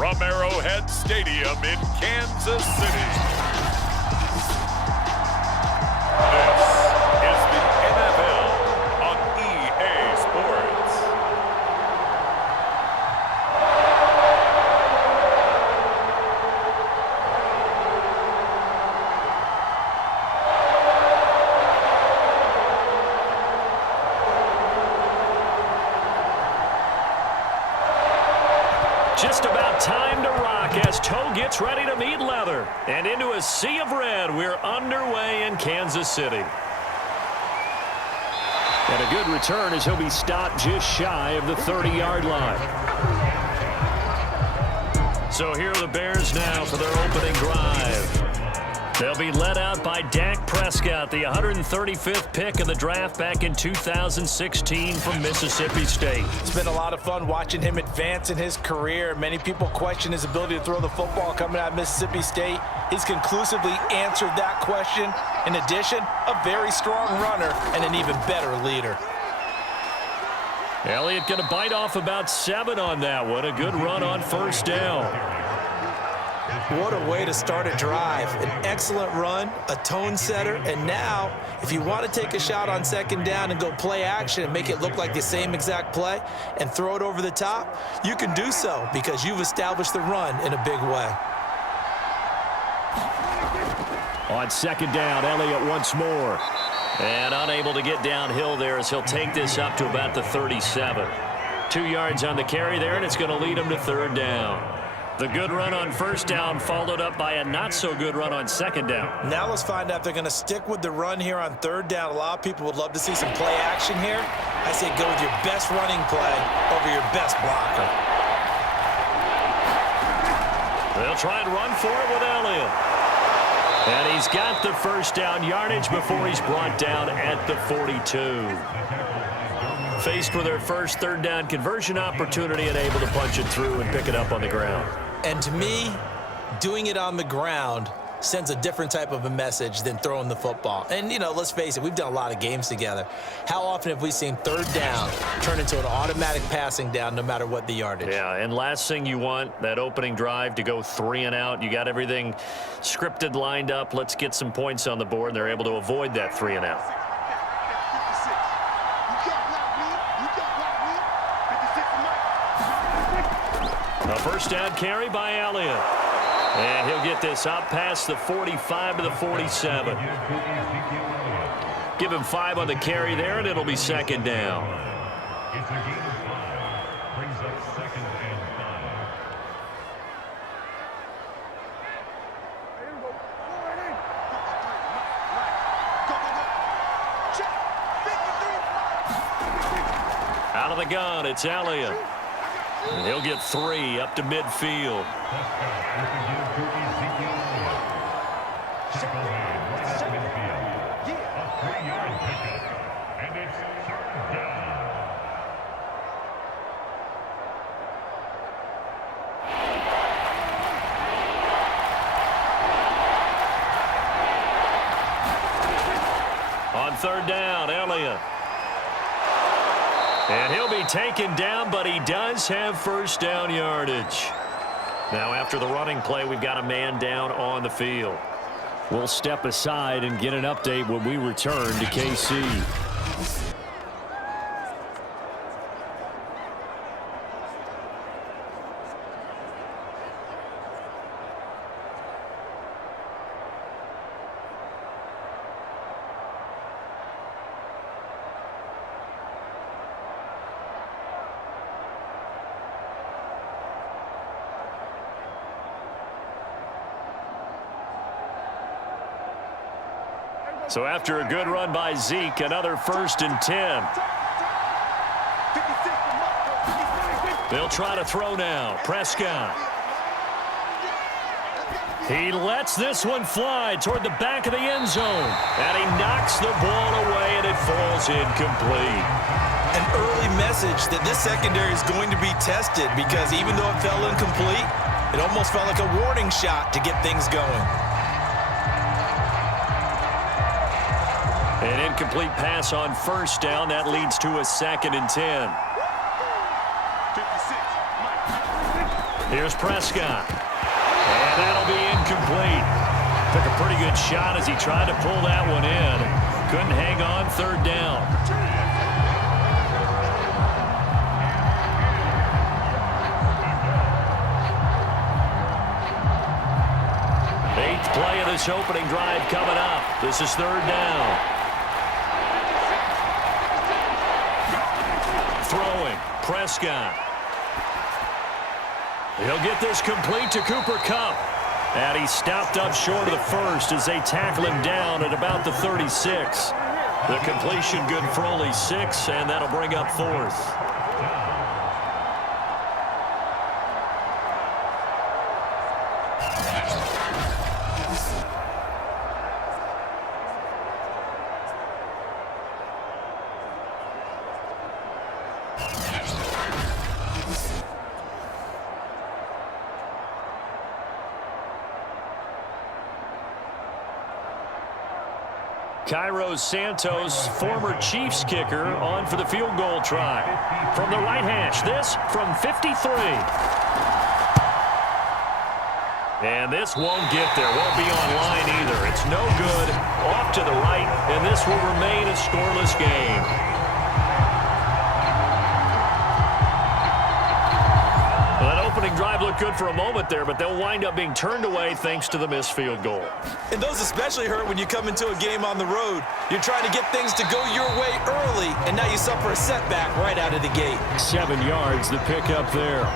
from Arrowhead Stadium in Kansas City. This is the NFL on EA Sports. Just about time to rock as toe gets ready to meet leather. And into a sea of red, we're underway in Kansas City. And a good return as he'll be stopped just shy of the 30-yard line. So here are the Bears now for their opening drive. They'll be led out by Dak Prescott, the 135th pick in the draft back in 2016 from Mississippi State. It's been a lot of fun watching him advance in his career. Many people question his ability to throw the football coming out of Mississippi State. He's conclusively answered that question. In addition, a very strong runner and an even better leader. Elliott going to bite off about 7 on that one. A good run on first down. What a way to start a drive. An excellent run, a tone setter, and now, if you want to take a shot on second down and go play action and make it look like the same exact play and throw it over the top, you can do so because you've established the run in a big way. On second down, Elliott once more. And unable to get downhill there as he'll take this up to about the 37. 2 yards on the carry there, and it's going to lead him to third down. The good run on first down followed up by a not-so-good run on second down. Now let's find out if they're going to stick with the run here on third down. A lot of people would love to see some play action here. I say go with your best running play over your best blocker. They'll try and run for it with Elliott. And he's got the first down yardage before he's brought down at the 42. Faced with their first third down conversion opportunity and able to punch it through and pick it up on the ground. And to me, doing it on the ground sends a different type of a message than throwing the football. And, you know, let's face it, we've done a lot of games together. How often have we seen third down turn into an automatic passing down no matter what the yardage? Yeah, and last thing you want, that opening drive to go 3 and out. You got everything scripted, lined up. Let's get some points on the board, and they're able to avoid that 3 and out. A first down carry by Elliott. And he'll get this up past the 45 to the 47. Give him 5 on the carry there, and it'll be second down. Out of the gun, it's Elliott. And he'll get 3 up to midfield. On third down, Elliott. And he'll be taken down, but he does have first down yardage. Now, after the running play, we've got a man down on the field. We'll step aside and get an update when we return to KC. So after a good run by Zeke, another 1st and 10. They'll try to throw now. Prescott. He lets this one fly toward the back of the end zone. And he knocks the ball away, and it falls incomplete. An early message that this secondary is going to be tested because even though it fell incomplete, it almost felt like a warning shot to get things going. An incomplete pass on first down. That leads to a 2nd and 10. Here's Prescott. And that'll be incomplete. Took a pretty good shot as he tried to pull that one in. Couldn't hang on, third down. Eighth play of this opening drive coming up. This is third down. Throwing, Prescott. He'll get this complete to Cooper Kupp. And he stopped up short of the first as they tackle him down at about the 36. The completion good for only 6, and that'll bring up fourth. Cairo Santos, former Cheifs kicker, on for the field goal try. From the right hash, this from 53. And this won't get there, won't be on line either. It's no good, off to the right, and this will remain a scoreless game. Opening drive looked good for a moment there, but they'll wind up being turned away thanks to the missed field goal. And those especially hurt when you come into a game on the road. You're trying to get things to go your way early, and now you suffer a setback right out of the gate. 7 yards, the pickup there.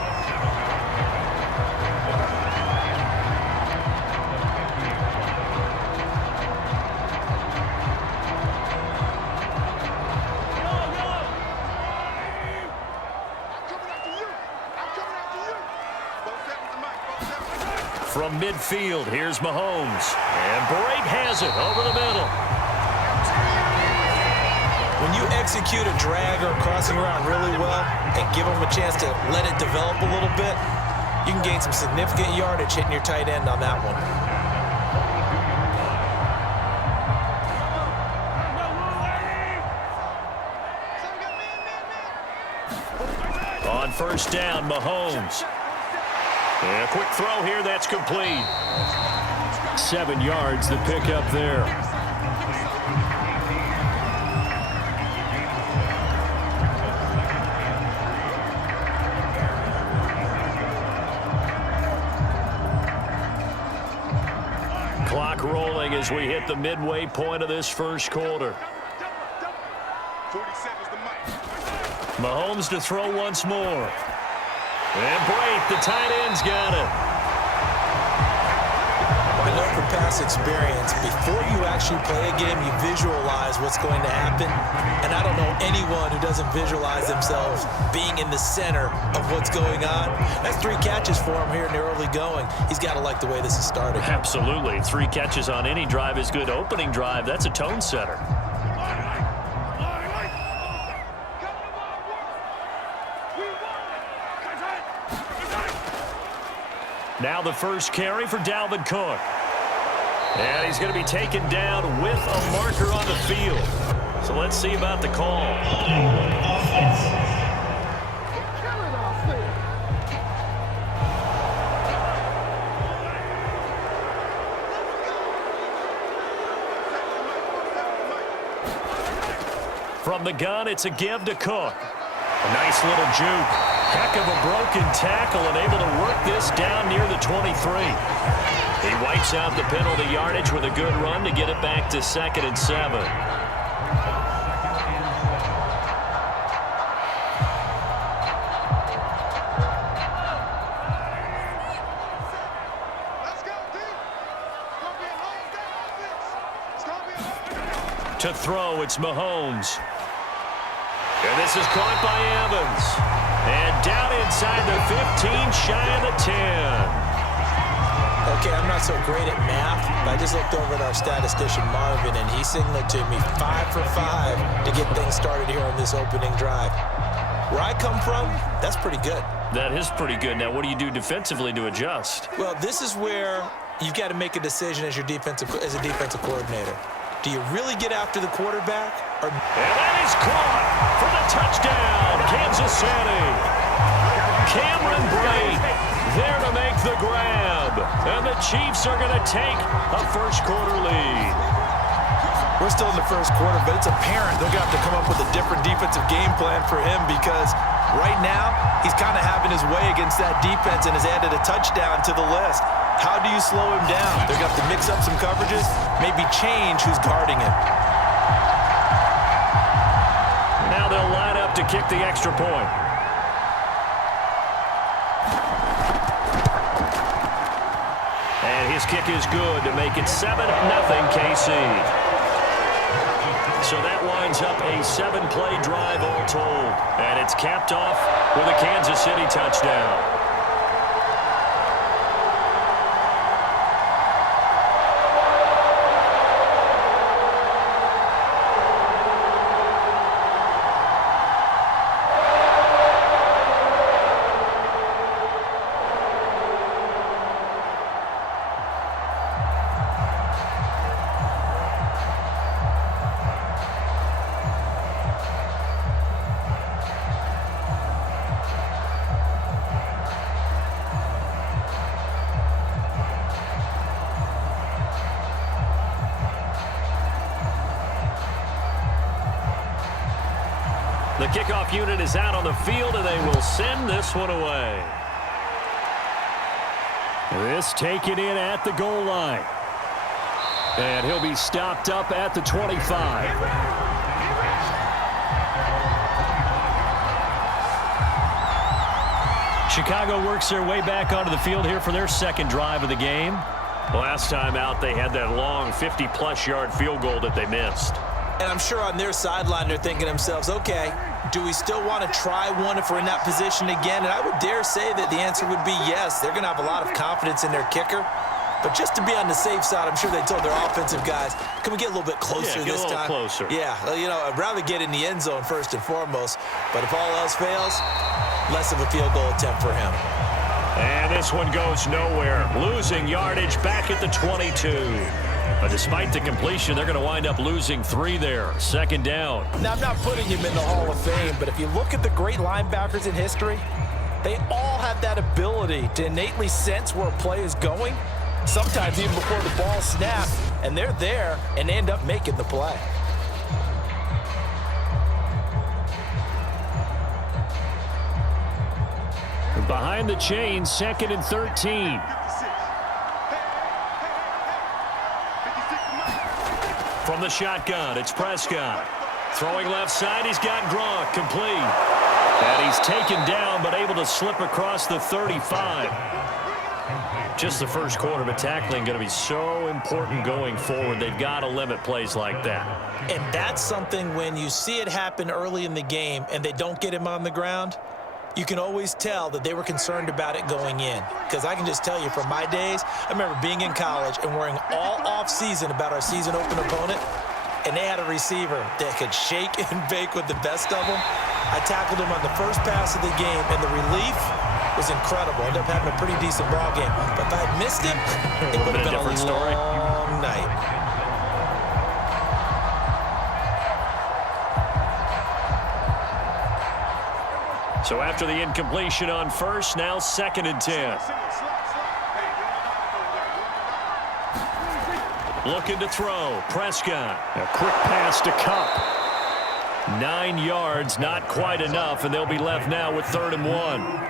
From midfield, here's Mahomes. And Brake has it over the middle. When you execute a drag or a crossing route really well and give them a chance to let it develop a little bit, you can gain some significant yardage hitting your tight end on that one. On first down, Mahomes. And a quick throw here, that's complete. 7 yards, the pickup there. Clock rolling as we hit the midway point of this first quarter. Mahomes to throw once more. And Brake, the tight end's got it. I know from past experience, before you actually play a game, you visualize what's going to happen. And I don't know anyone who doesn't visualize themselves being in the center of what's going on. That's 3 catches for him here in the early going. He's got to like the way this is starting. Absolutely. 3 catches on any drive is good. Opening drive, that's a tone setter. Now the first carry for Dalvin Cook. And he's going to be taken down with a marker on the field. So let's see about the call. From the gun, it's a give to Cook. A nice little juke. Heck of a broken tackle and able to work this down near the 23. He wipes out the penalty yardage with a good run to get it back to 2nd and 7. To throw, it's Mahomes. And this is caught by Evans. And down inside the 15, shy of the 10. Okay, I'm not so great at math, but I just looked over at our statistician, Marvin, and he signaled to me 5 for 5 to get things started here on this opening drive. Where I come from, that's pretty good. That is pretty good. Now, what do you do defensively to adjust? Well, this is where you've got to make a decision as a defensive coordinator. Do you really get after the quarterback? And that is caught for the touchdown, Kansas City. Cameron Brake. There grab. And the Chiefs are going to take a first-quarter lead. We're still in the first quarter, but it's apparent they're going to have to come up with a different defensive game plan for him because right now he's kind of having his way against that defense and has added a touchdown to the list. How do you slow him down? They're going to have to mix up some coverages, maybe change who's guarding him. Now they'll line up to kick the extra point. And his kick is good to make it 7-0 KC. So that winds up a 7-play drive all told. And it's capped off with a Kansas City touchdown. The kickoff unit is out on the field, and they will send this one away. This taken in at the goal line. And he'll be stopped up at the 25. Chicago works their way back onto the field here for their second drive of the game. Last time out, they had that long 50-plus yard field goal that they missed. And I'm sure on their sideline they're thinking to themselves, okay, do we still want to try one if we're in that position again? And I would dare say that the answer would be yes. They're going to have a lot of confidence in their kicker. But just to be on the safe side, I'm sure they told their offensive guys, can we get a little bit closer this time? Get a little closer. Yeah, you know, I'd rather get in the end zone first and foremost. But if all else fails, less of a field goal attempt for him. And this one goes nowhere. Losing yardage back at the 22. But despite the completion, they're going to wind up losing 3 there. Second down. Now, I'm not putting him in the Hall of Fame, but if you look at the great linebackers in history, they all have that ability to innately sense where a play is going, sometimes even before the ball snaps, and they're there and end up making the play. Behind the chain, 2nd and 13. From the shotgun, it's Prescott. Throwing left side, he's got Gronk, complete. And he's taken down, but able to slip across the 35. Just the first quarter, but tackling going to be so important going forward. They've got to limit plays like that. And that's something when you see it happen early in the game and they don't get him on the ground, you can always tell that they were concerned about it going in. Because I can just tell you from my days, I remember being in college and worrying all off-season about our season open opponent, and they had a receiver that could shake and bake with the best of them. I tackled him on the first pass of the game, and the relief was incredible. Ended up having a pretty decent ball game. But if I had missed him, it would have been a different story. Long night. So after the incompletion on first, now 2nd and 10. Looking to throw. Prescott. A quick pass to Cup. 9 yards, not quite enough, and they'll be left now with 3rd and 1.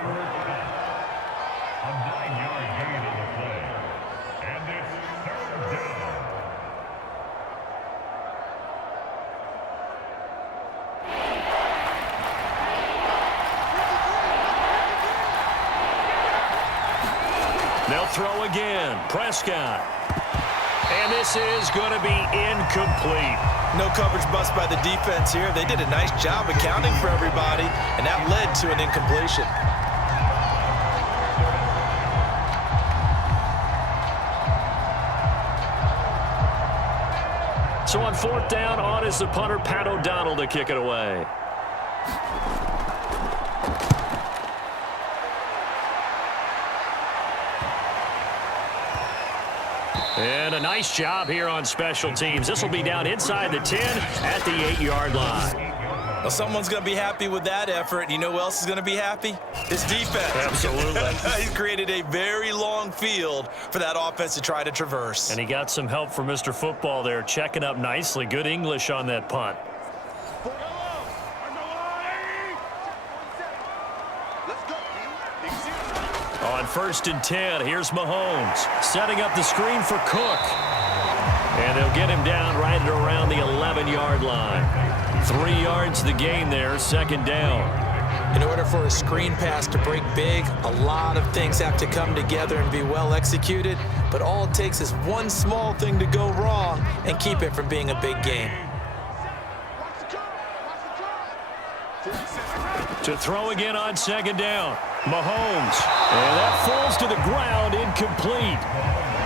They'll throw again. Prescott. And this is going to be incomplete. No coverage bust by the defense here. They did a nice job accounting for everybody, and that led to an incompletion. So on 4th down, on is the punter, Pat O'Donnell, to kick it away. And a nice job here on special teams. This will be down inside the 10 at the 8-yard line. Well, someone's going to be happy with that effort. You know who else is going to be happy? His defense. Absolutely. He's created a very long field for that offense to try to traverse. And he got some help from Mr. Football there, checking up nicely. Good English on that punt. On 1st and 10, here's Mahomes setting up the screen for Cook. And they'll get him down right at around the 11-yard line. 3 yards the gain there, 2nd down. In order for a screen pass to break big, a lot of things have to come together and be well executed, but all it takes is one small thing to go wrong and keep it from being a big game. To throw again on 2nd down. Mahomes. And that falls to the ground, incomplete.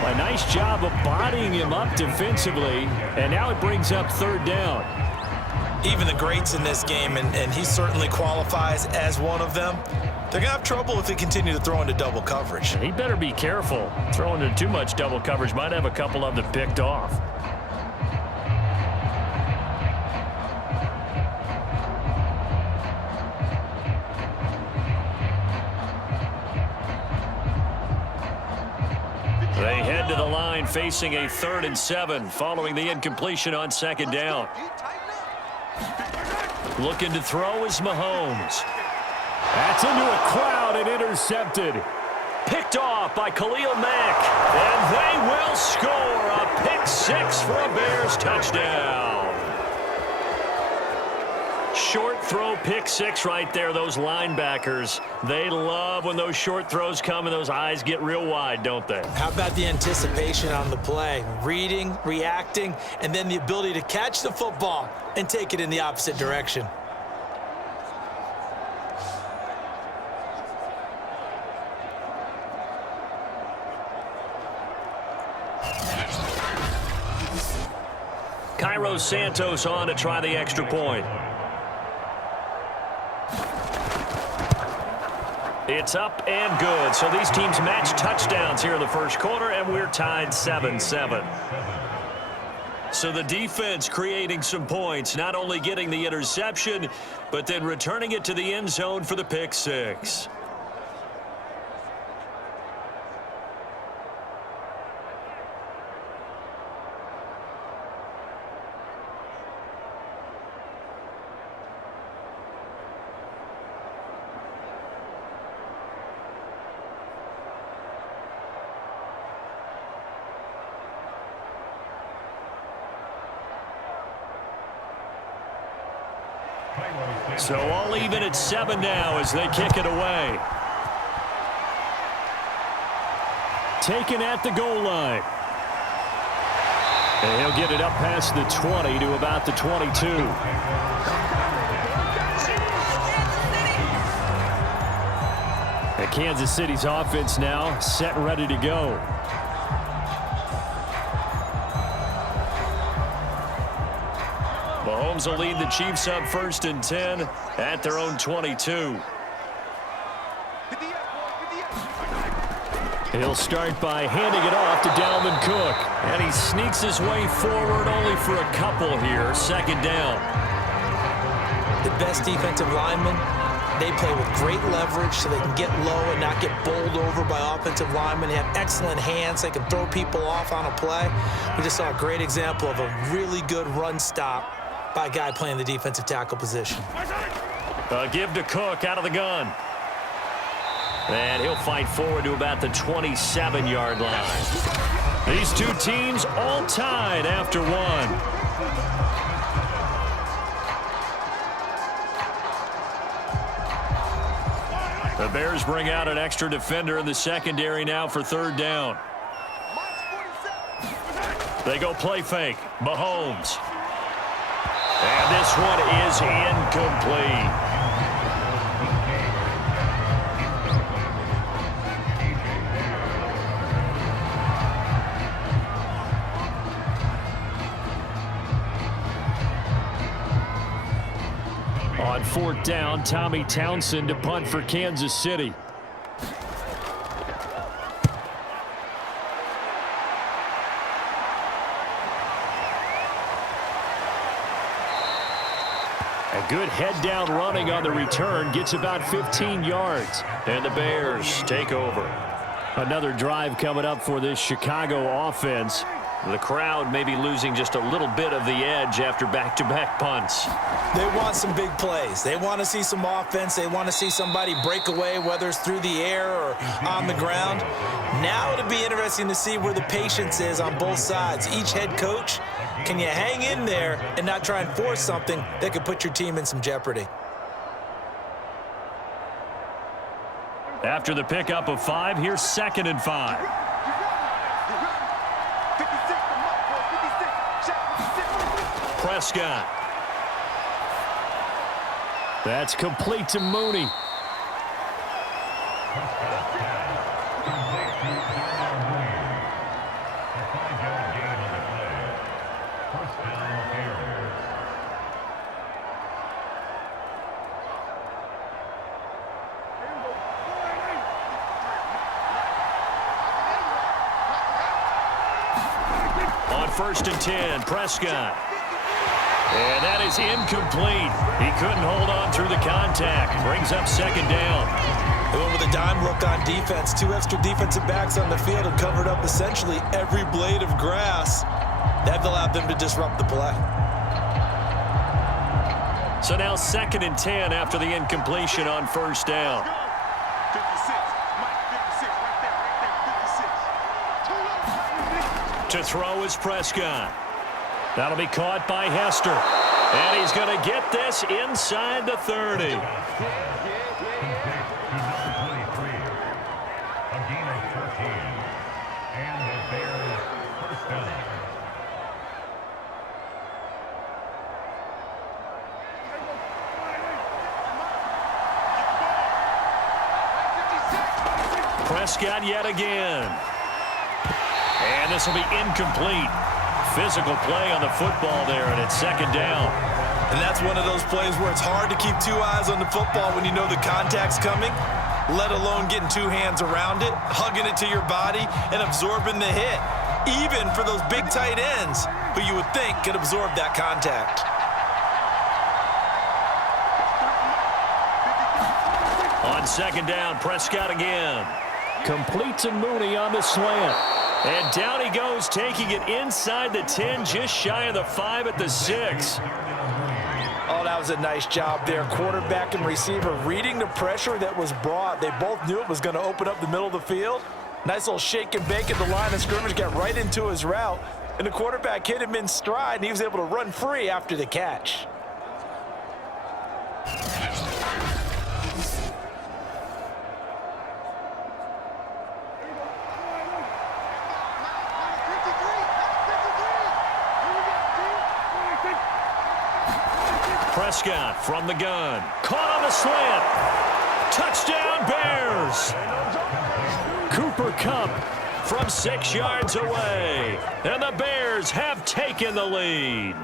A nice job of bodying him up defensively, and now it brings up 3rd down. Even the greats in this game, and he certainly qualifies as one of them, they're going to have trouble if they continue to throw into double coverage. He better be careful. Throwing into too much double coverage might have a couple of them picked off. They head to the line facing a 3rd and 7 following the incompletion on 2nd down. Looking to throw is Mahomes. That's into a crowd and intercepted. Picked off by Khalil Mack. And they will score a pick 6 for a Bears touchdown. Short throw, pick 6 right there. Those linebackers, they love when those short throws come and those eyes get real wide, don't they? How about the anticipation on the play? Reading, reacting, and then the ability to catch the football and take it in the opposite direction. Cairo Santos on to try the extra point. It's up and good. So these teams match touchdowns here in the 1st quarter, and we're tied 7-7. So the defense creating some points, not only getting the interception, but then returning it to the end zone for the pick 6. So all even at 7 now as they kick it away. Taken at the goal line. And he'll get it up past the 20 to about the 22. And Kansas City's offense now set and ready to go. Mahomes will lead the Chiefs up 1st and 10 at their own 22. He'll start by handing it off to Dalvin Cook. And he sneaks his way forward only for a couple here. 2nd down. The best defensive linemen, they play with great leverage so they can get low and not get bowled over by offensive linemen. They have excellent hands. They can throw people off on a play. We just saw a great example of a really good run stop by a guy playing the defensive tackle position. Give to Cook out of the gun. And he'll fight forward to about the 27-yard line. These two teams all tied after 1. The Bears bring out an extra defender in the secondary now for 3rd down. They go play fake. Mahomes. And this one is incomplete. On 4th down, Tommy Townsend to punt for Kansas City. Good head down running on the return. Gets about 15 yards. And the Bears take over. Another drive coming up for this Chicago offense. The crowd may be losing just a little bit of the edge after back-to-back punts. They want some big plays. They want to see some offense. They want to see somebody break away, whether it's through the air or on the ground. Now it'll be interesting to see where the patience is on both sides. Each head coach, can you hang in there and not try and force something that could put your team in some jeopardy? After the pickup of 5, here's 2nd and 5. Prescott. That's complete to Mooney. On 1st and 10, Prescott. And that is incomplete. He couldn't hold on through the contact. Brings up 2nd down. They went with a dime look on defense. 2 extra defensive backs on the field and covered up essentially every blade of grass. That allowed them to disrupt the play. So now 2nd and 10 after the incompletion on 1st down. 56. Mike, 56. Right there. 56. To throw is Prescott. That'll be caught by Hester. And he's going to get this inside the 30. Prescott yet again. And this will be incomplete. Physical play on the football there, and it's 2nd down. And that's one of those plays where it's hard to keep 2 eyes on the football when you know the contact's coming, let alone getting 2 hands around it, hugging it to your body, and absorbing the hit, even for those big tight ends who you would think could absorb that contact. On 2nd down, Prescott again. Complete to Mooney on the slant. And down he goes, taking it inside the 10, just shy of the 5 at the 6. Oh, that was a nice job there. Quarterback and receiver reading the pressure that was brought. They both knew it was going to open up the middle of the field. Nice little shake and bake at the line of scrimmage, got right into his route. And the quarterback hit him in stride, and he was able to run free after the catch. Prescott from the gun. Caught on the slant. Touchdown, Bears. Cooper Kupp from 6 yards away. And the Bears have taken the lead.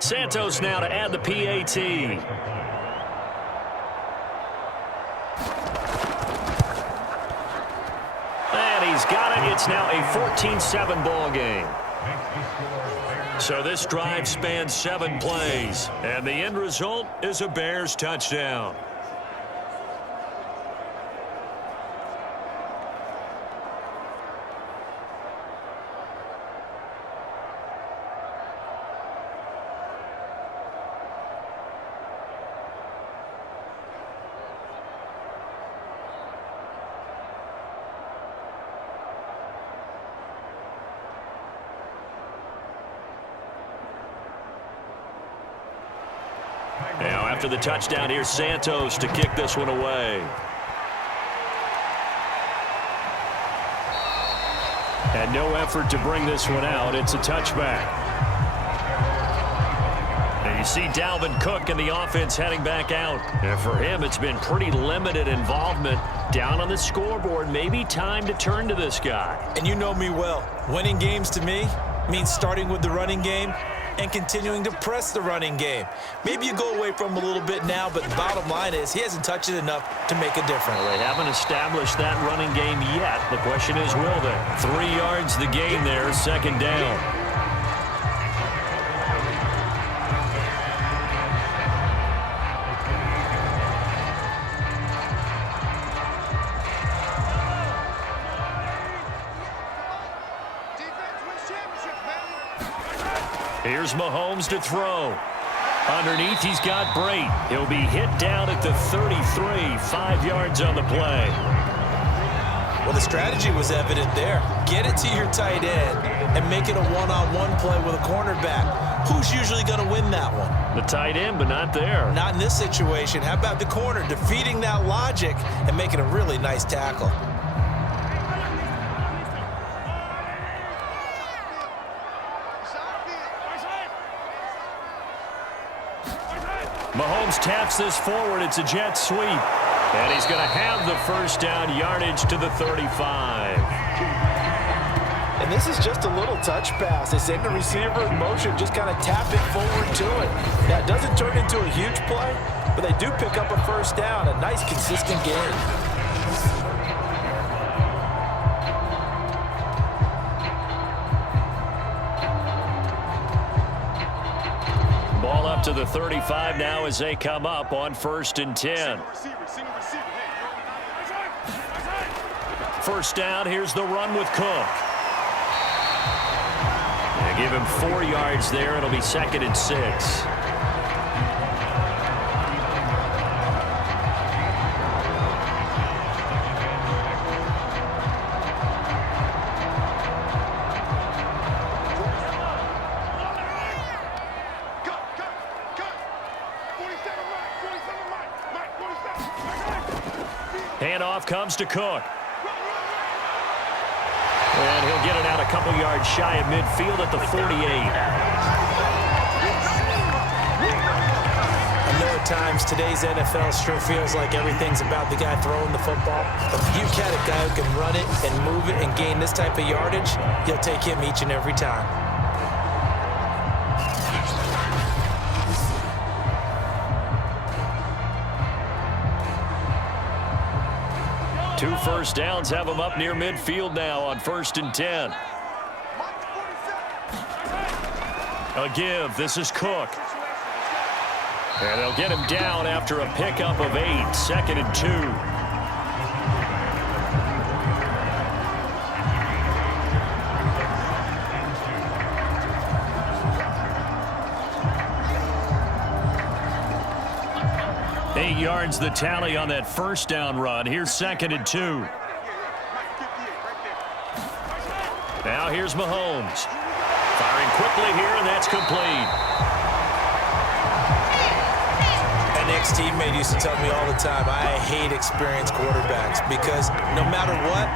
Santos now to add the PAT. And he's got it. It's now a 14-7 ball game. So this drive spans 7 plays. And the end result is a Bears touchdown. Now after the touchdown, here's Santos to kick this one away. And no effort to bring this one out. It's a touchback. And you see Dalvin Cook and the offense heading back out. And for him, it's been pretty limited involvement. Down on the scoreboard, maybe time to turn to this guy. And you know me well. Winning games to me means starting with the running game and continuing to press the running game. Maybe you go away from him a little bit now, but the bottom line is he hasn't touched it enough to make a difference. Well, they haven't established that running game yet. The question is, will they? 3 yards the game there, second down. Here's Mahomes to throw. Underneath, he's got Brate. He'll be hit down at the 33, 5 yards on the play. Well, the strategy was evident there. Get it to your tight end and make it a one-on-one play with a cornerback. Who's usually going to win that one? The tight end, but not there. Not in this situation. How about the corner defeating that logic and making a really nice tackle? Mahomes taps this forward. It's a jet sweep. And he's going to have the first down yardage to the 35. And this is just a little touch pass. They send the receiver in motion, just kind of tap it forward to it. That doesn't turn into a huge play, but they do pick up a first down. A nice, consistent gain. Ball up to the 35 now as they come up on 1st and 10. First down, here's the run with Cook. They give him 4 yards there. It'll be 2nd and 6. Handoff comes to Cook. And he'll get it out a couple yards shy of midfield at the 48. I know at times today's NFL sure feels like everything's about the guy throwing the football. But if you've got a guy who can run it and move it and gain this type of yardage, you'll take him each and every time. Two first downs have them up near midfield now on 1st and 10. A give. This is Cook. And they'll get him down after a pickup of 8. 2nd and 2. Yards the tally on that first down run. Here's 2nd and 2. Now here's Mahomes. Firing quickly here, and that's complete. An ex-teammate used to tell me all the time, I hate experienced quarterbacks because no matter what,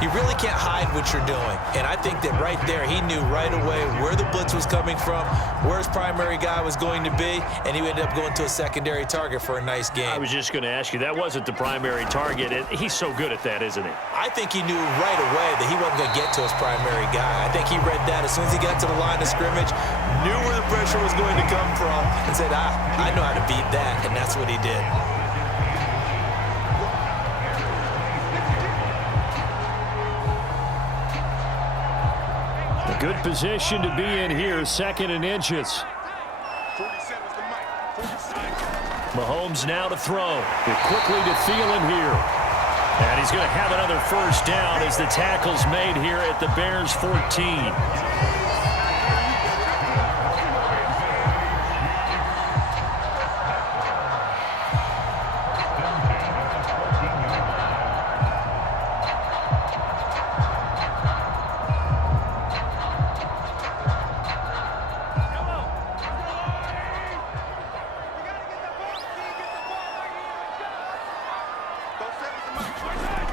you really can't hide what you're doing. And I think that right there, he knew right away where the blitz was coming from, where his primary guy was going to be, and he ended up going to a secondary target for a nice game. I was just going to ask you, that wasn't the primary target. He's so good at that, isn't he? I think he knew right away that he wasn't going to get to his primary guy. I think he read that as soon as he got to the line of scrimmage, knew where the pressure was going to come from, and said, I know how to beat that, and that's what he did. Good position to be in here, 2nd and inches. Mahomes now to throw. It quickly to Thielen here. And he's going to have another first down as the tackle's made here at the Bears' 14.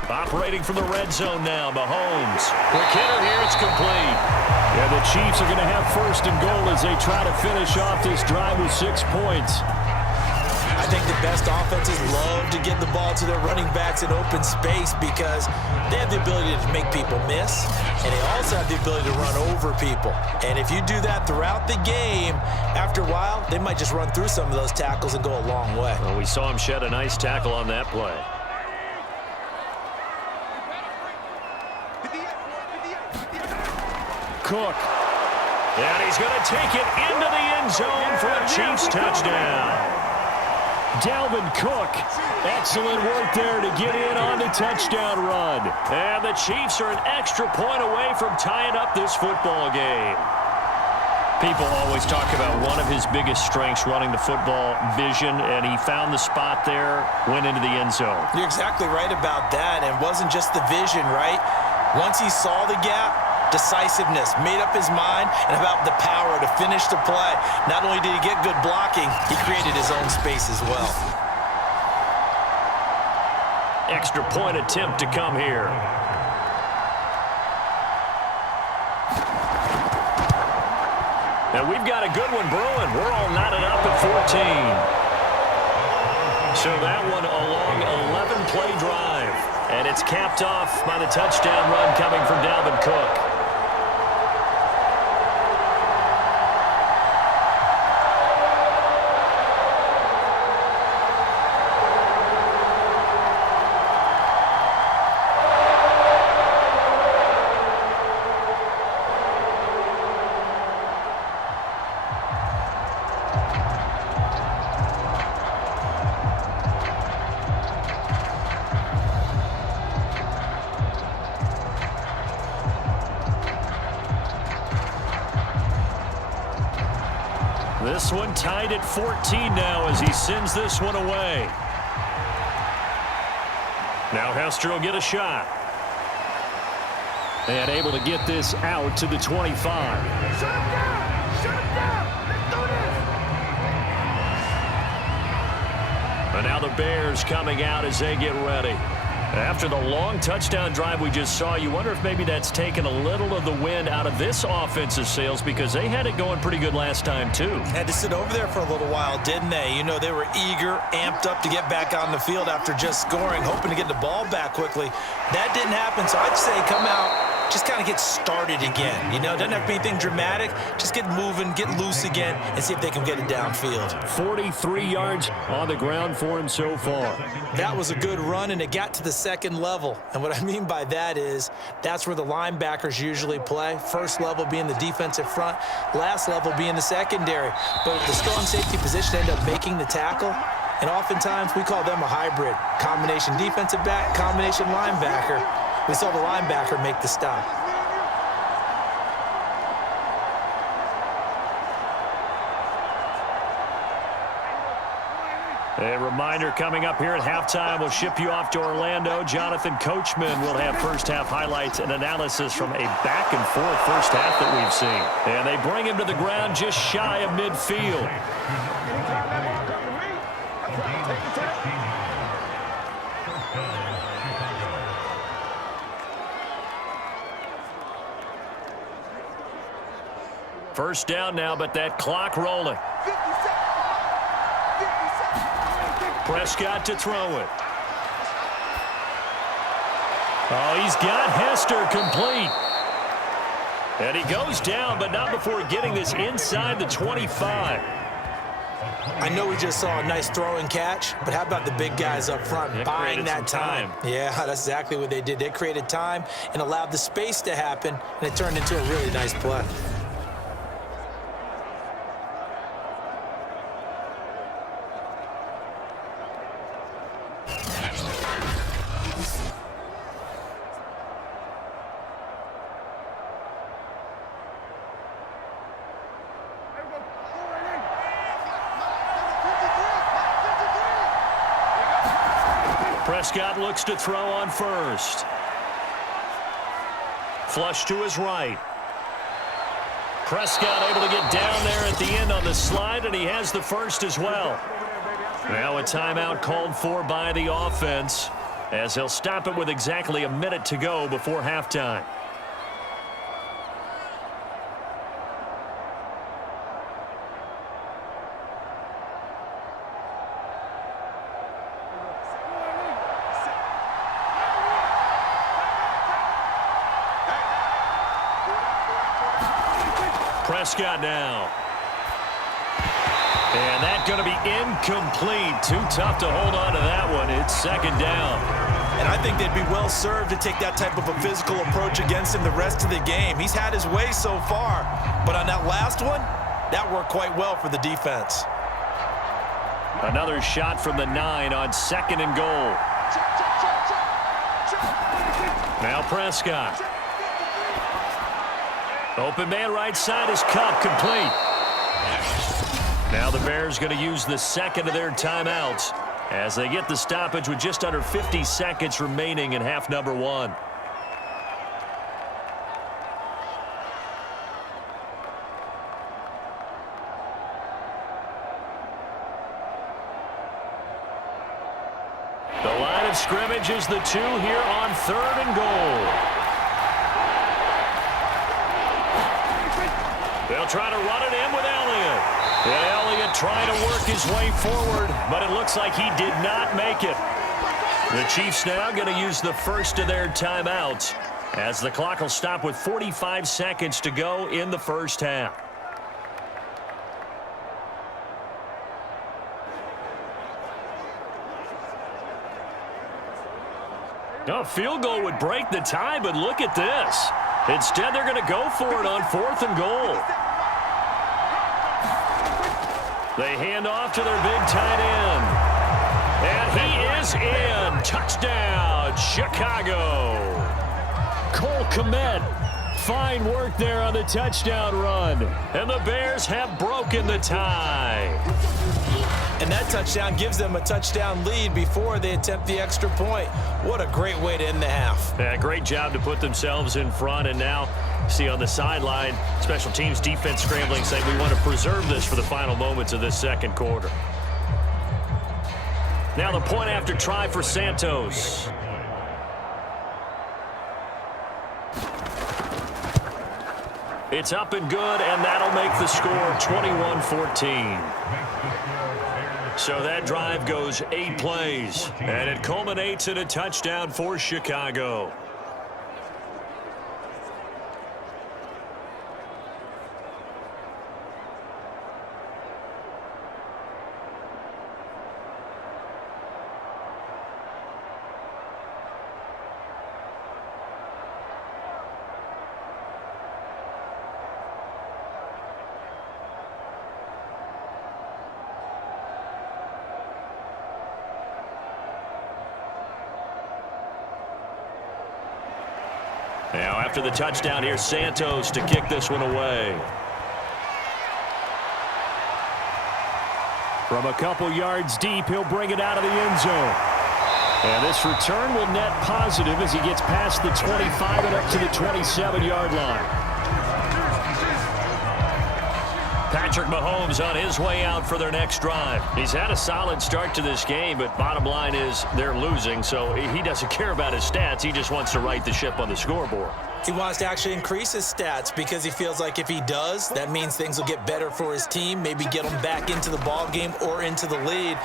Operating from the red zone now, Mahomes. Quick hitter here, it's complete. Yeah, the Chiefs are going to have 1st and goal as they try to finish off this drive with 6 points. I I think the best offenses love to get the ball to their running backs in open space because they have the ability to make people miss, and they also have the ability to run over people. And if you do that throughout the game, after a while, they might just run through some of those tackles and go a long way. Well, we saw him shed a nice tackle on that play. Cook. And he's going to take it into the end zone for a Chiefs touchdown. Dalvin Cook, excellent work there to get in on the touchdown run. And the Chiefs are an extra point away from tying up this football game. People always talk about one of his biggest strengths, running the football, vision, and he found the spot there, went into the end zone. You're exactly right about that, and it wasn't just the vision, right? Once he saw the gap, decisiveness, made up his mind, and about the power to finish the play. Not only did he get good blocking, he created his own space as well. Extra point attempt to come here. And we've got a good one brewing. We're all knotted up at 14. So that one a long 11-play drive. And it's capped off by the touchdown run coming from Dalvin Cook. This one tied at 14 now as he sends this one away. Now Hester will get a shot. And able to get this out to the 25. Shut him down! Shut him down! Let's do this! And now the Bears coming out as they get ready. After the long touchdown drive we just saw, you wonder if maybe that's taken a little of the wind out of this offensive sails because they had it going pretty good last time too. Had to sit over there for a little while, didn't they? You know, they were eager, amped up to get back on the field after just scoring, hoping to get the ball back quickly. That didn't happen, so I'd say come out, just kind of get started again. You know, it doesn't have to be anything dramatic. Just get moving, get loose again, and see if they can get it downfield. 43 yards on the ground for him so far. That was a good run, and it got to the second level. And what I mean by that is that's where the linebackers usually play. First level being the defensive front, last level being the secondary. But if the strong safety position end up making the tackle, and oftentimes we call them a hybrid. Combination defensive back, combination linebacker. We saw the linebacker make the stop. A reminder coming up here at halftime, we'll ship you off to Orlando. Jonathan Coachman will have first-half highlights and analysis from a back-and-forth first half that we've seen. And they bring him to the ground just shy of midfield. First down now, but that clock rolling. Prescott to throw it. Oh, he's got Hester complete. And he goes down, but not before getting this inside the 25. I know we just saw a nice throw and catch, but how about the big guys up front buying that time? Yeah, that's exactly what they did. They created time and allowed the space to happen, and it turned into a really nice play. Prescott looks to throw on first. Flush to his right. Prescott able to get down there at the end on the slide, and he has the first as well. Now a timeout called for by the offense as he'll stop it with exactly a minute to go before halftime. Prescott now. And that's going to be incomplete. Too tough to hold on to that one. It's second down. And I think they'd be well served to take that type of a physical approach against him the rest of the game. He's had his way so far, but on that last one, that worked quite well for the defense. Another shot from the 9 on 2nd and goal. Now Prescott. Open man right side is Cup, complete. Now the Bears going to use the second of their timeouts as they get the stoppage with just under 50 seconds remaining in half number 1. The line of scrimmage is the 2 here on 3rd and goal. They'll try to run it in with Elliott. And Elliott trying to work his way forward, but it looks like he did not make it. The Chiefs now going to use the first of their timeouts as the clock will stop with 45 seconds to go in the first half. A field goal would break the tie, but look at this. Instead, they're going to go for it on 4th and goal. They hand off to their big tight end. And he is in. Touchdown, Chicago. Cole Kmet. Fine work there on the touchdown run. And the Bears have broken the tie. And that touchdown gives them a touchdown lead before they attempt the extra point. What a great way to end the half. Yeah, great job to put themselves in front. And now, see on the sideline, special teams defense scrambling, saying we want to preserve this for the final moments of this second quarter. Now the point after try for Santos. It's up and good, and that'll make the score 21-14. So that drive goes 8 plays, and it culminates in a touchdown for Chicago. Now after the touchdown, here's Santos to kick this one away. From a couple yards deep, he'll bring it out of the end zone. And this return will net positive as he gets past the 25 and up to the 27-yard line. Patrick Mahomes on his way out for their next drive. He's had a solid start to this game, but bottom line is they're losing, so he doesn't care about his stats. He just wants to right the ship on the scoreboard. He wants to actually increase his stats because he feels like if he does, that means things will get better for his team, maybe get them back into the ball game or into the lead.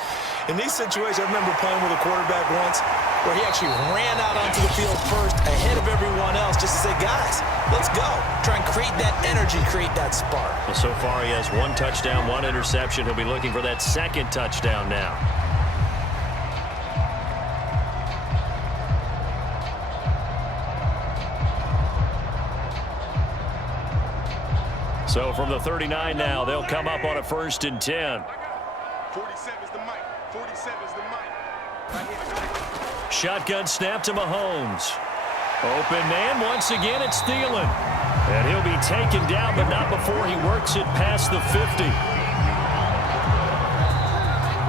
In these situations, I remember playing with a quarterback once where he actually ran out onto the field first ahead of everyone else just to say, guys, let's go. Try and create that energy, create that spark. Well, so far he has 1 touchdown, 1 interception. He'll be looking for that second touchdown now. So from the 39 now, they'll come up on a 1st and 10. 47's the mic. 47's the mic. Shotgun snap to Mahomes. Open man, once again, it's Thielen. And he'll be taken down, but not before he works it past the 50.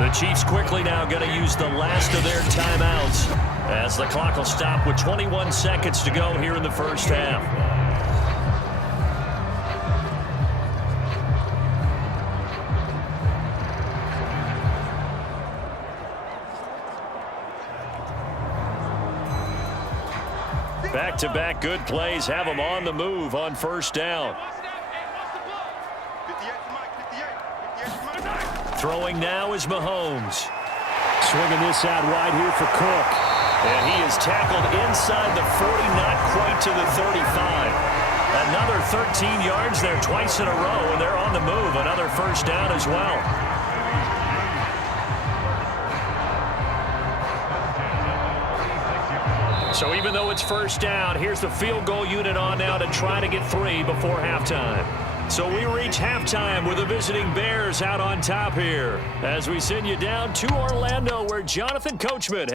The Chiefs quickly now going to use the last of their timeouts as the clock will stop with 21 seconds to go here in the first half. Back-to-back good plays have them on the move on 1st down. Throwing now is Mahomes. Swinging this out wide here for Cook. And he is tackled inside the 40, not quite to the 35. Another 13 yards there twice in a row, and they're on the move. Another first down as well. So even though it's first down, here's the field goal unit on now to try to get 3 before halftime. So we reach halftime with the visiting Bears out on top here as we send you down to Orlando where Jonathan Coachman